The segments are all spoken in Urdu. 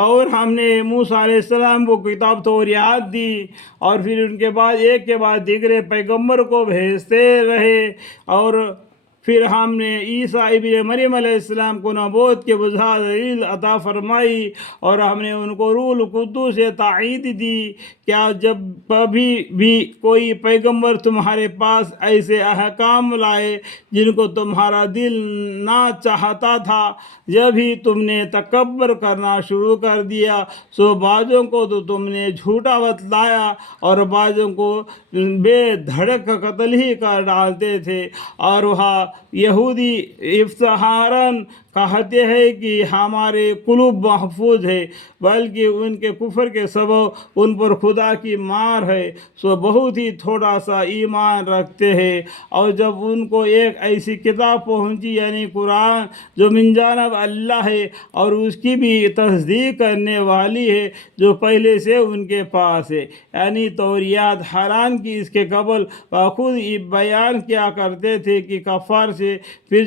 اور ہم نے موسیٰ علیہ السلام کو کتاب توریات دی، اور پھر ان کے بعد ایک کے بعد دیگرے پیغمبر کو بھیجتے رہے، اور پھر ہم نے عیسیٰ ابن مریم علیہ السلام کو نبوت کے بجا دلیل عطا فرمائی، اور ہم نے ان کو روح القدس سے تائید دی۔ کیا جب کبھی بھی کوئی پیغمبر تمہارے پاس ایسے احکام لائے جن کو تمہارا دل نہ چاہتا تھا، جب ہی تم نے تکبر کرنا شروع کر دیا، سو بعضوں کو تو تم نے جھوٹا بتلایا اور بعضوں کو بے دھڑک قتل ہی کر ڈالتے تھے، اور وہاں یہودی افتخاراً کہتے ہیں کہ ہمارے قلوب محفوظ ہے، بلکہ ان کے کفر کے سبب ان پر خدا کی مار ہے، سو بہت ہی تھوڑا سا ایمان رکھتے ہیں۔ اور جب ان کو ایک ایسی کتاب پہنچی یعنی قرآن جو من جانب اللہ ہے اور اس کی بھی تصدیق کرنے والی ہے جو پہلے سے ان کے پاس ہے، یعنی توریات، حالانکہ اس کے قبل خود بیان کیا کرتے تھے کہ کفار سے پھر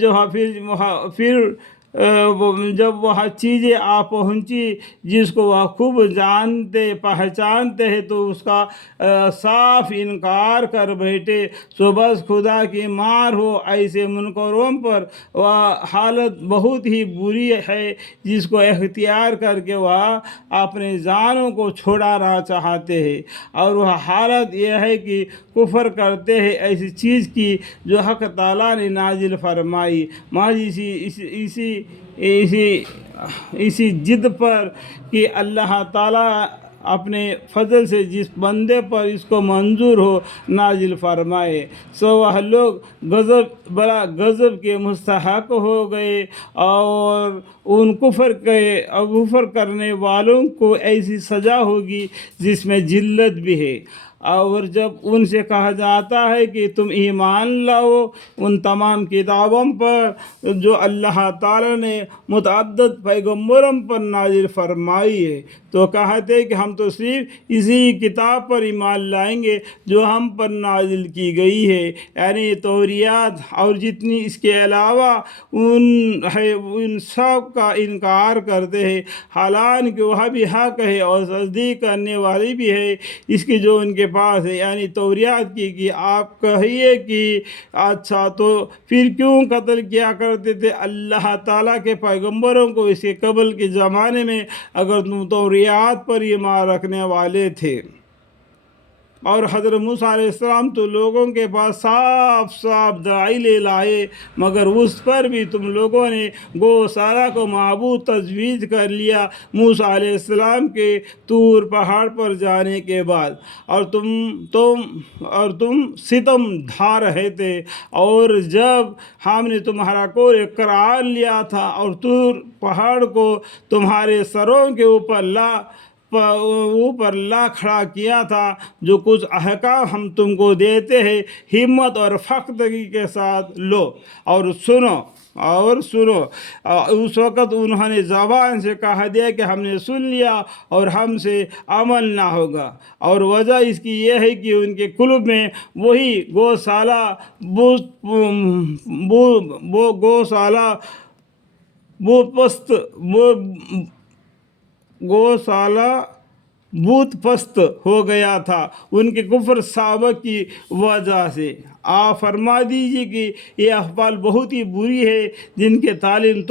جب وہ چیزیں آ پہنچی جس کو وہ خوب جانتے پہچانتے ہیں تو اس کا صاف انکار کر بیٹھے، سو بس خدا کی مار ہو ایسے منکروں پر۔ وہ حالت بہت ہی بری ہے جس کو اختیار کر کے وہ اپنے جانوں کو چھڑانا چاہتے ہیں، اور وہ حالت یہ ہے کہ کفر کرتے ہیں ایسی چیز کی جو حق تعالیٰ نے نازل فرمائی، محض اسی جد پر کہ اللہ تعالیٰ اپنے فضل سے جس بندے پر اس کو منظور ہو نازل فرمائے، سو وہ لوگ غضب کے مستحق ہو گئے، اور ان کفر کرنے والوں کو ایسی سزا ہوگی جس میں ذلت بھی ہے۔ اور جب ان سے کہا جاتا ہے کہ تم ایمان لاؤ ان تمام کتابوں پر جو اللہ تعالیٰ نے متعدد پیغمبروں پر نازل فرمائی ہے، تو کہتے ہیں کہ ہم تو صرف اسی کتاب پر ایمان لائیں گے جو ہم پر نازل کی گئی ہے، یعنی توریات، اور جتنی اس کے علاوہ ان سب کا انکار کرتے ہیں، حالانکہ وہ بھی حق ہے اور تصدیق کرنے والی بھی ہے اس کی جو ان کے پاس ہے، یعنی توریات کی کہ آپ کہیے کہ اچھا تو پھر کیوں قتل کیا کرتے تھے اللہ تعالیٰ کے پیغمبروں کو اس کے قبل کے زمانے میں اگر تم توریات پر ایمان رکھنے والے تھے؟ اور حضرت موسیٰ علیہ السلام تو لوگوں کے پاس صاف صاف دلائل لائے، مگر اس پر بھی تم لوگوں نے گوسالہ کو معبود تجویز کر لیا موسیٰ علیہ السلام کے طور پہاڑ پر جانے کے بعد، اور تم ستم ڈھا رہے تھے، اور جب ہم نے تمہارا قول قرار لیا تھا اور طور پہاڑ کو تمہارے سروں کے اوپر لا کھڑا کیا تھا، جو کچھ احکام ہم تم کو دیتے ہیں ہمت اور فختگی کے ساتھ لو اور سنو۔ اس وقت انہوں نے زبان سے کہہ دیا کہ ہم نے سن لیا اور ہم سے عمل نہ ہوگا، اور وجہ اس کی یہ ہے کہ ان کے قلوب میں وہی بت پست ہو گیا تھا ان کے کفر سابق کی وجہ سے۔ آپ فرما دیجیے کہ یہ احوال بہت ہی بری ہے جن کے تعلیم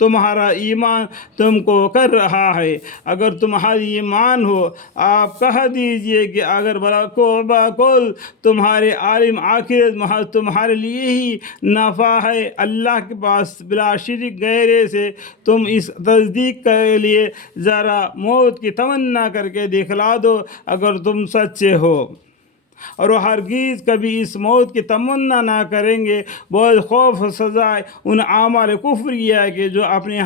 تمہارا ایمان تم کو کر رہا ہے۔ اگر تمہاری ایمان ہو، آپ کہہ دیجئے کہ اگر بلاکل تمہارے عالم آخرت محض تمہارے لیے ہی نفع ہے اللہ کے پاس بلا شرک غیرے سے، تم اس تصدیق کے لیے ذرا موت کی تمنا کر کے دکھلا دو اگر تم سچے ہو۔ اور وہ ہرگز کبھی اس موت کی تمنا نہ کریں گے، بہت خوف سزائے ان اعمال کفریہ کے جو اپنے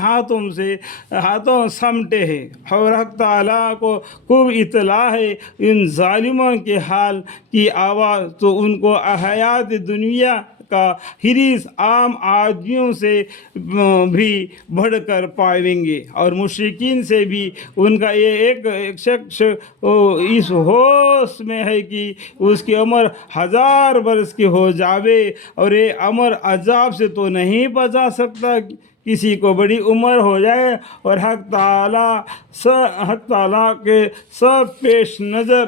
ہاتھوں سمٹے ہیں، اور حق تعالیٰ کو خوب اطلاع ہے ان ظالموں کے حال کی آواز، تو ان کو حیات دنیا کا حریص عام آدمیوں سے بھی بڑھ کر پائیں گے، اور مشرکین سے بھی ان کا یہ ایک شخص اس ہوش میں ہے کہ اس کی عمر 1000 برس کی ہو جاوے، اور یہ عمر عذاب سے تو نہیں بچا سکتا کسی کو بڑی عمر ہو جائے اور حق تعالیٰ کے سب پیش نظر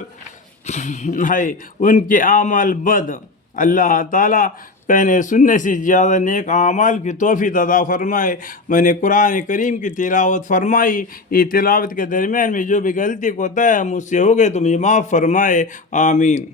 ہے ان کے اعمال بد، اللہ تعالیٰ کہنے سننے سے زیادہ نیک اعمال کی توفیق عطا فرمائے۔ میں نے قرآن کریم کی تلاوت فرمائی، یہ تلاوت کے درمیان میں جو بھی غلطی کوتا ہے مجھ سے ہو گئے تو مجھے معاف فرمائے، آمین۔